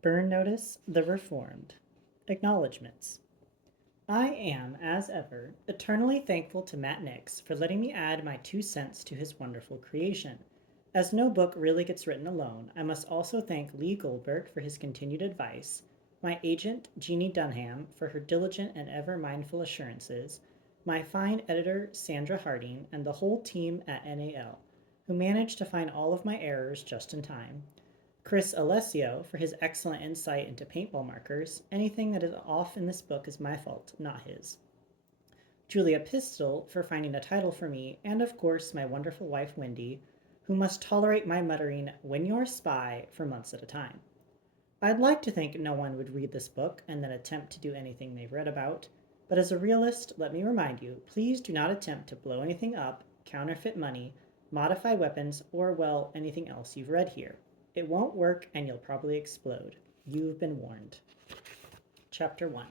Burn Notice, The Reformed. Acknowledgements. I am, as ever, eternally thankful to Matt Nix for letting me add my 2 cents to his wonderful creation. As no book really gets written alone, I must also thank Lee Goldberg for his continued advice, my agent, Jeannie Dunham, for her diligent and ever mindful assurances, my fine editor, Sandra Harding, and the whole team at NAL, who managed to find all of my errors just in time, Chris Alessio for his excellent insight into paintball markers. Anything that is off in this book is my fault, not his. Julia Pistol for finding a title for me, and of course my wonderful wife Wendy, who must tolerate my muttering, "When you're a spy," for months at a time. I'd like to think no one would read this book and then attempt to do anything they've read about, but as a realist, let me remind you, please do not attempt to blow anything up, counterfeit money, modify weapons, or, well, anything else you've read here. It won't work and you'll probably explode. You've been warned. Chapter 1.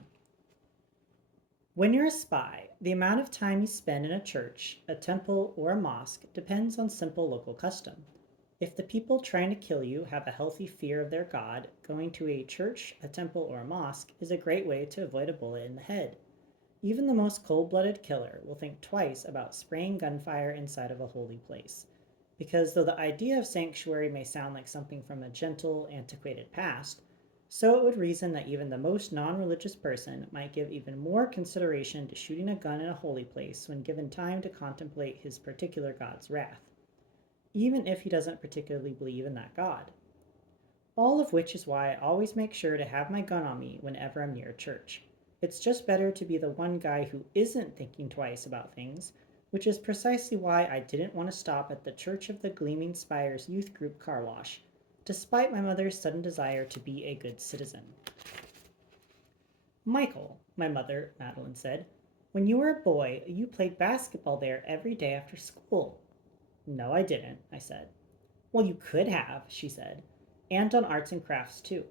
When you're a spy, the amount of time you spend in a church, a temple, or a mosque depends on simple local custom. If the people trying to kill you have a healthy fear of their God, going to a church, a temple, or a mosque is a great way to avoid a bullet in the head. Even the most cold-blooded killer will think twice about spraying gunfire inside of a holy place. Because though the idea of sanctuary may sound like something from a gentle, antiquated past, so it would reason that even the most non-religious person might give even more consideration to shooting a gun in a holy place when given time to contemplate his particular god's wrath, even if he doesn't particularly believe in that god. All of which is why I always make sure to have my gun on me whenever I'm near a church. It's just better to be the one guy who isn't thinking twice about things, which is precisely why I didn't want to stop at the Church of the Gleaming Spires youth group car wash, despite my mother's sudden desire to be a good citizen. "Michael," my mother, Madeline, said, "when you were a boy, you played basketball there every day after school." "No, I didn't," I said. "Well, you could have," she said, "and done arts and crafts too."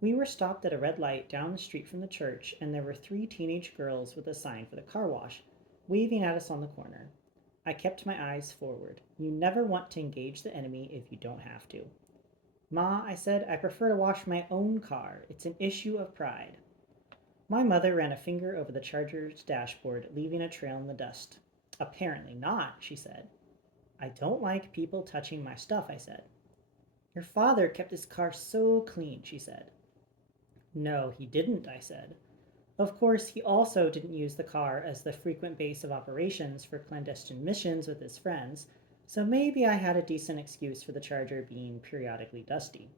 We were stopped at a red light down the street from the church, and there were 3 teenage girls with a sign for the car wash, waving at us on the corner. I kept my eyes forward. You never want to engage the enemy if you don't have to. "Ma," I said, "I prefer to wash my own car. It's an issue of pride." My mother ran a finger over the Charger's dashboard, leaving a trail in the dust. "Apparently not," she said. "I don't like people touching my stuff," I said. "Your father kept his car so clean," she said. "No, he didn't," I said. Of course, he also didn't use the car as the frequent base of operations for clandestine missions with his friends, so maybe I had a decent excuse for the Charger being periodically dusty.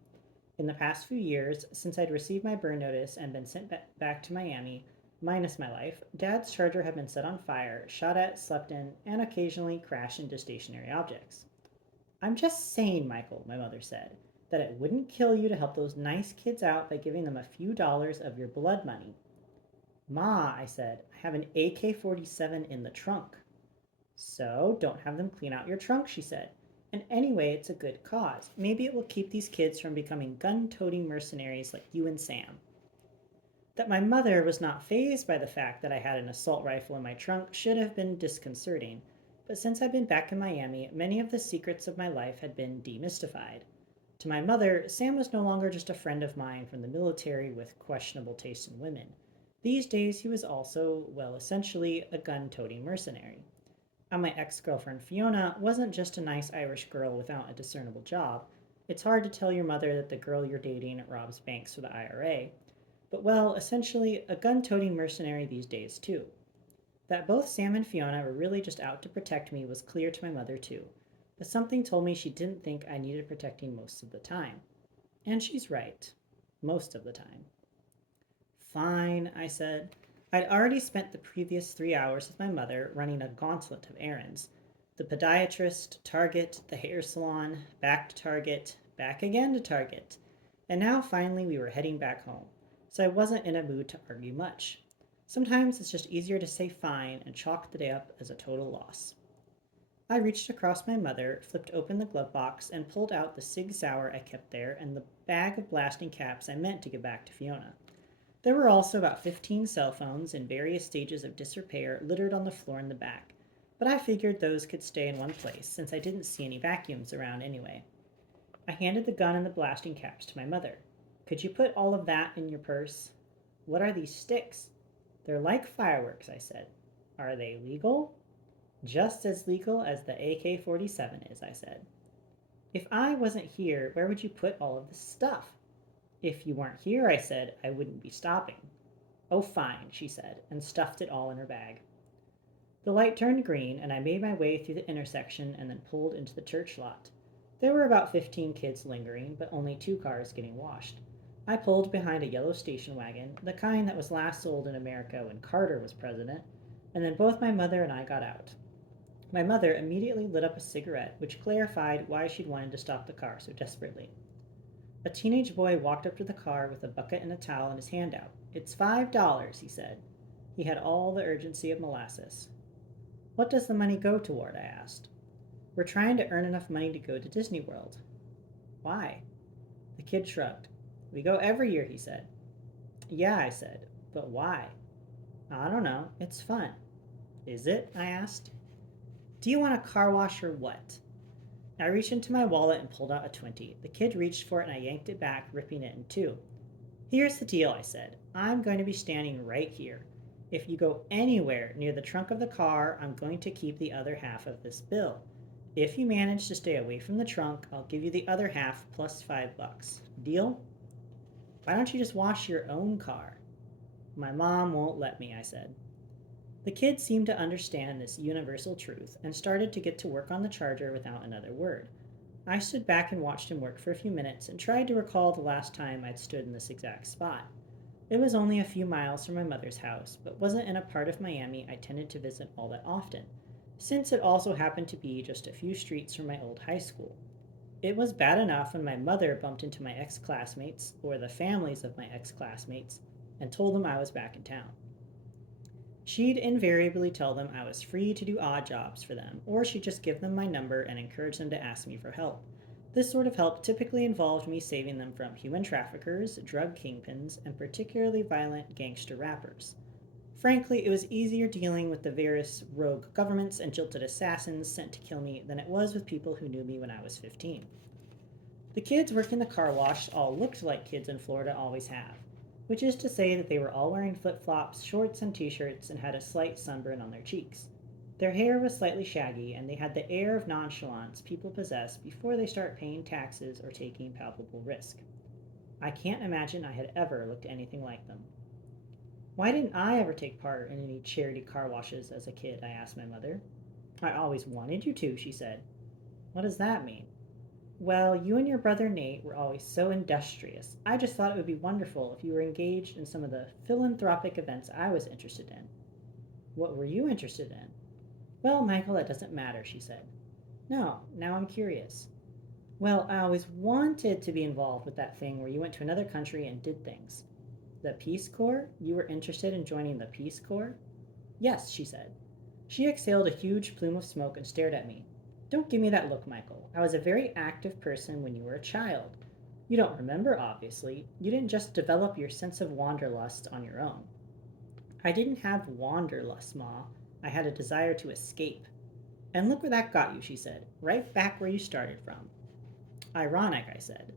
In the past few years, since I'd received my burn notice and been sent back to Miami, minus my life, Dad's Charger had been set on fire, shot at, slept in, and occasionally crashed into stationary objects. "I'm just saying, Michael," my mother said, "that it wouldn't kill you to help those nice kids out by giving them a few dollars of your blood money." "Ma," I said, "I have an AK-47 in the trunk." "So don't have them clean out your trunk," she said. "And anyway, it's a good cause. Maybe it will keep these kids from becoming gun-toting mercenaries like you and Sam." That my mother was not fazed by the fact that I had an assault rifle in my trunk should have been disconcerting, but since I'd been back in Miami, many of the secrets of my life had been demystified. To my mother, Sam was no longer just a friend of mine from the military with questionable taste in women. These days, he was also, well, essentially a gun-toting mercenary. And my ex-girlfriend Fiona wasn't just a nice Irish girl without a discernible job. It's hard to tell your mother that the girl you're dating robs banks for the IRA, but, well, essentially a gun-toting mercenary these days too. That both Sam and Fiona were really just out to protect me was clear to my mother too, but something told me she didn't think I needed protecting most of the time. And she's right. Most of the time. "Fine," I said. I'd already spent the previous 3 hours with my mother running a gauntlet of errands. The podiatrist, Target, the hair salon, back to Target, back again to Target. And now finally we were heading back home, so I wasn't in a mood to argue much. Sometimes it's just easier to say fine and chalk the day up as a total loss. I reached across my mother, flipped open the glove box, and pulled out the Sig Sauer I kept there and the bag of blasting caps I meant to give back to Fiona. There were also about 15 cell phones in various stages of disrepair littered on the floor in the back, but I figured those could stay in one place since I didn't see any vacuums around anyway. I handed the gun and the blasting caps to my mother. Could you put all of that in your purse? What are these sticks? They're like fireworks, I said. Are they legal? Just as legal as the AK 47 is, I said. If I wasn't here, where would you put all of this stuff? If you weren't here, I said, I wouldn't be stopping. Oh, fine, she said, and stuffed it all in her bag. The light turned green, and I made my way through the intersection and then pulled into the church lot. There were about 15 kids lingering, but only 2 cars getting washed. I pulled behind a yellow station wagon, the kind that was last sold in America when Carter was president, and then both my mother and I got out. My mother immediately lit up a cigarette, which clarified why she'd wanted to stop the car so desperately. A teenage boy walked up to the car with a bucket and a towel in his hand out. It's $5, he said. He had all the urgency of molasses. What does the money go toward? I asked. We're trying to earn enough money to go to Disney World. Why? The kid shrugged. We go every year, he said. Yeah, I said, but why? I don't know. It's fun. Is it? I asked. Do you want a car wash or what? I reached into my wallet and pulled out a 20. The kid reached for it and I yanked it back, ripping it in two. Here's the deal, I said. I'm going to be standing right here. If you go anywhere near the trunk of the car, I'm going to keep the other half of this bill. If you manage to stay away from the trunk, I'll give you the other half plus $5. Deal? Why don't you just wash your own car? My mom won't let me, I said. The kid seemed to understand this universal truth and started to get to work on the charger without another word. I stood back and watched him work for a few minutes and tried to recall the last time I'd stood in this exact spot. It was only a few miles from my mother's house, but wasn't in a part of Miami I tended to visit all that often, since it also happened to be just a few streets from my old high school. It was bad enough when my mother bumped into my ex-classmates, or the families of my ex-classmates, and told them I was back in town. She'd invariably tell them I was free to do odd jobs for them, or she'd just give them my number and encourage them to ask me for help. This sort of help typically involved me saving them from human traffickers, drug kingpins, and particularly violent gangster rappers. Frankly, it was easier dealing with the various rogue governments and jilted assassins sent to kill me than it was with people who knew me when I was 15. The kids working the car wash all looked like kids in Florida always have, which is to say that they were all wearing flip flops, shorts, and t shirts and had a slight sunburn on their cheeks. Their hair was slightly shaggy, and they had the air of nonchalance people possess before they start paying taxes or taking palpable risk. I can't imagine I had ever looked anything like them. Why didn't I ever take part in any charity car washes as a kid? I asked my mother. I always wanted you to, she said. What does that mean? Well, you and your brother Nate were always so industrious. I just thought it would be wonderful if you were engaged in some of the philanthropic events I was interested in. What were you interested in? Well, Michael, that doesn't matter, she said. No, now I'm curious. Well, I always wanted to be involved with that thing where you went to another country and did things. The Peace Corps? You were interested in joining the Peace Corps? Yes, she said. She exhaled a huge plume of smoke and stared at me. Don't give me that look, Michael. I was a very active person when you were a child. You don't remember, obviously. You didn't just develop your sense of wanderlust on your own. I didn't have wanderlust, Ma. I had a desire to escape. And look where that got you, she said. Right back where you started from. Ironic, I said.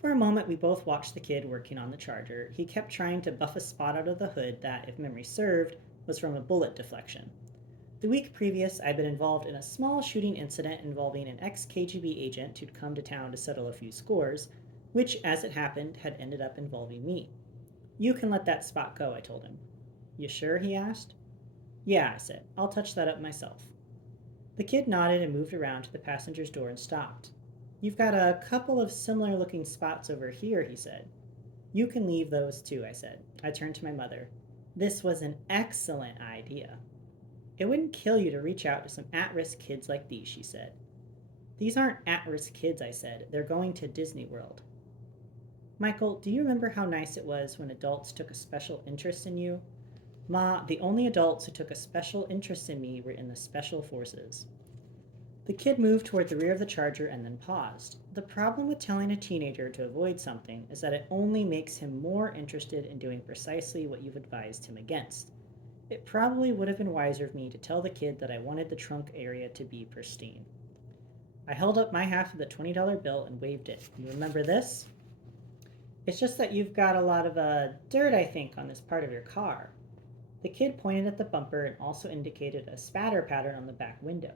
For a moment, we both watched the kid working on the charger. He kept trying to buff a spot out of the hood that, if memory served, was from a bullet deflection. The week previous, I'd been involved in a small shooting incident involving an ex-KGB agent who'd come to town to settle a few scores, which, as it happened, had ended up involving me. You can let that spot go, I told him. You sure? He asked. Yeah, I said. I'll touch that up myself. The kid nodded and moved around to the passenger's door and stopped. You've got a couple of similar looking spots over here, he said. You can leave those too, I said. I turned to my mother. This was an excellent idea. It wouldn't kill you to reach out to some at-risk kids like these, she said. These aren't at-risk kids, I said. They're going to Disney World. Michael, do you remember how nice it was when adults took a special interest in you? Ma, the only adults who took a special interest in me were in the special forces. The kid moved toward the rear of the charger and then paused. The problem with telling a teenager to avoid something is that it only makes him more interested in doing precisely what you've advised him against. It probably would have been wiser of me to tell the kid that I wanted the trunk area to be pristine. I held up my half of the $20 bill and waved it. You remember this? It's just that you've got a lot of dirt, I think, on this part of your car. The kid pointed at the bumper and also indicated a spatter pattern on the back window.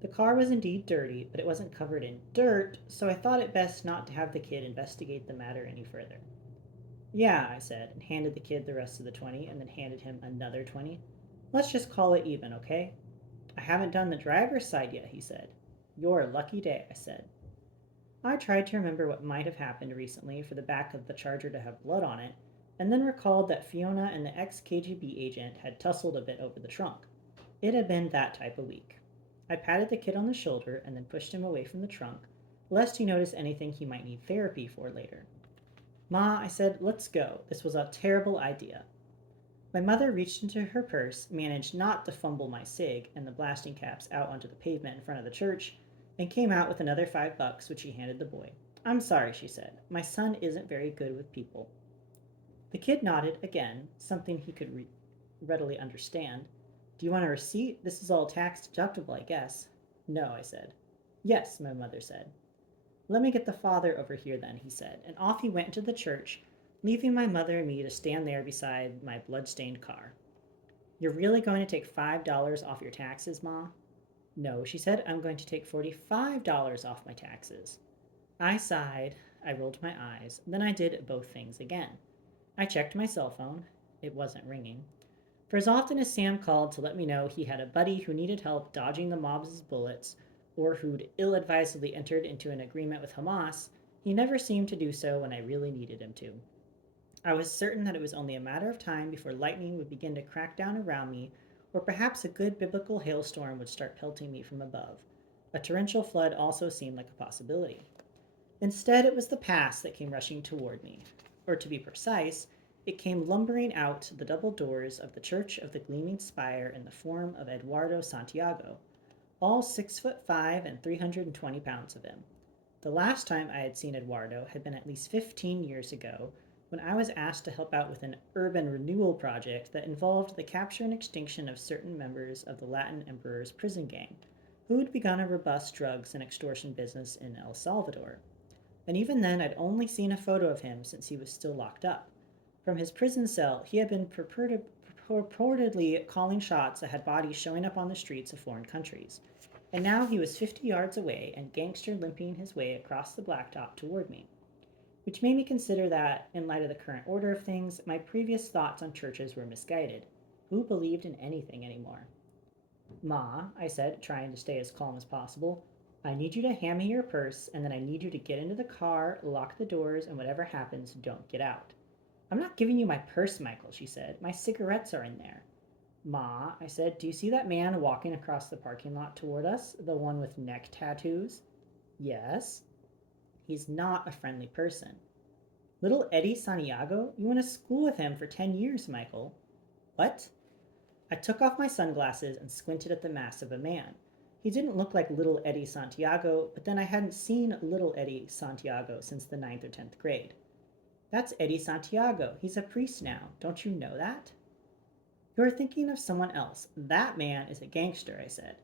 The car was indeed dirty, but it wasn't covered in dirt, so I thought it best not to have the kid investigate the matter any further. Yeah, I said, and handed the kid the rest of the 20 and then handed him another 20. Let's just call it even, okay? I haven't done the driver's side yet, he said. Your lucky day, I said. I tried to remember what might have happened recently for the back of the Charger to have blood on it, and then recalled that Fiona and the ex KGB agent had tussled a bit over the trunk. It had been that type of week. I patted the kid on the shoulder and then pushed him away from the trunk, lest he notice anything he might need therapy for later. Ma, I said, let's go. This was a terrible idea. My mother reached into her purse, managed not to fumble my cig and the blasting caps out onto the pavement in front of the church, and came out with another $5, which she handed the boy. I'm sorry, she said. My son isn't very good with people. The kid nodded again, something he could readily understand. Do you want a receipt? This is all tax deductible, I guess. No, I said. Yes, my mother said. Let me get the father over here then, he said, and off he went into the church, leaving my mother and me to stand there beside my blood-stained car. You're really going to take $5 off your taxes, Ma? No, she said, I'm going to take $45 off my taxes. I sighed, I rolled my eyes, then I did both things again. I checked my cell phone. It wasn't ringing. For as often as Sam called to let me know he had a buddy who needed help dodging the mob's bullets, or who'd ill advisedly entered into an agreement with Hamas, he never seemed to do so when I really needed him to. I was certain that it was only a matter of time before lightning would begin to crack down around me, or perhaps a good biblical hailstorm would start pelting me from above. A torrential flood also seemed like a possibility. Instead, it was the past that came rushing toward me. Or to be precise, it came lumbering out the double doors of the Church of the Gleaming Spire in the form of Eduardo Santiago, all 6'5" and 320 pounds of him. The last time I had seen Eduardo had been at least 15 years ago, when I was asked to help out with an urban renewal project that involved the capture and extinction of certain members of the Latin Emperor's prison gang, who had begun a robust drugs and extortion business in El Salvador. And even then, I'd only seen a photo of him since he was still locked up. From his prison cell, he had been purportedly calling shots that had bodies showing up on the streets of foreign countries. And now he was 50 yards away and gangster limping his way across the blacktop toward me. Which made me consider that, in light of the current order of things, my previous thoughts on churches were misguided. Who believed in anything anymore? Ma, I said, trying to stay as calm as possible, I need you to hand me your purse, and then I need you to get into the car, lock the doors, and whatever happens, don't get out. I'm not giving you my purse, Michael, she said. My cigarettes are in there. Ma, I said, do you see that man walking across the parking lot toward us? The one with neck tattoos? Yes. He's not a friendly person. Little Eddie Santiago? You went to school with him for 10 years, Michael. What? I took off my sunglasses and squinted at the mass of a man. He didn't look like little Eddie Santiago, but then I hadn't seen little Eddie Santiago since the ninth or 10th grade. That's Eddie Santiago. He's a priest now. Don't you know that? You're thinking of someone else. That man is a gangster, I said.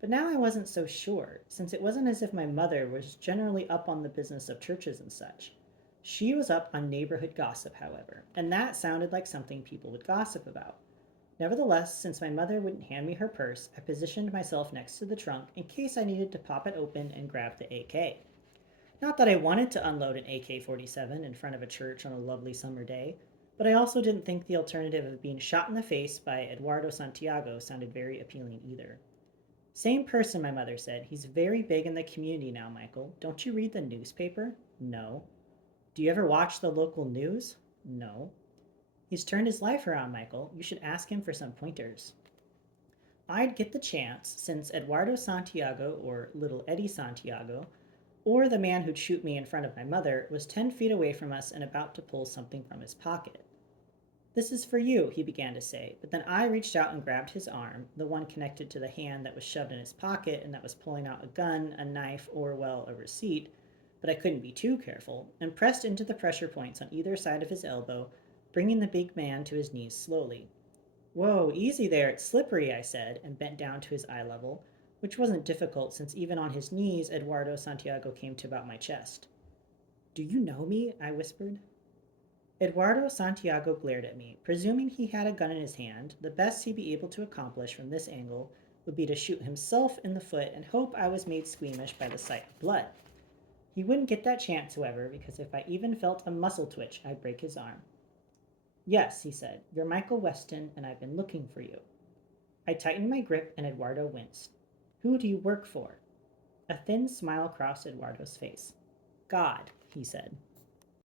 But now I wasn't so sure, since it wasn't as if my mother was generally up on the business of churches and such. She was up on neighborhood gossip, however, and that sounded like something people would gossip about. Nevertheless, since my mother wouldn't hand me her purse, I positioned myself next to the trunk in case I needed to pop it open and grab the AK. Not that I wanted to unload an AK-47 in front of a church on a lovely summer day, but I also didn't think the alternative of being shot in the face by Eduardo Santiago sounded very appealing either. Same person, my mother said. He's very big in the community now, Michael. Don't you read the newspaper? No. Do you ever watch the local news? No. He's turned his life around, Michael. You should ask him for some pointers. I'd get the chance, since Eduardo Santiago, or Little Eddie Santiago, or the man who'd shoot me in front of my mother, was 10 feet away from us and about to pull something from his pocket. This is for you, he began to say, but then I reached out and grabbed his arm, the one connected to the hand that was shoved in his pocket and that was pulling out a gun, a knife, or, well, a receipt, but I couldn't be too careful, and pressed into the pressure points on either side of his elbow, bringing the big man to his knees slowly. Whoa, easy there, it's slippery, I said, and bent down to his eye level, which wasn't difficult since even on his knees Eduardo Santiago came to about my chest. Do you know me? I whispered. Eduardo Santiago glared at me. Presuming he had a gun in his hand, the best he'd be able to accomplish from this angle would be to shoot himself in the foot and hope I was made squeamish by the sight of blood. He wouldn't get that chance, however, because if I even felt a muscle twitch, I'd break his arm. Yes, he said, you're Michael Weston, and I've been looking for you. I tightened my grip, and Eduardo winced. Who do you work for? A thin smile crossed Eduardo's face. God, he said.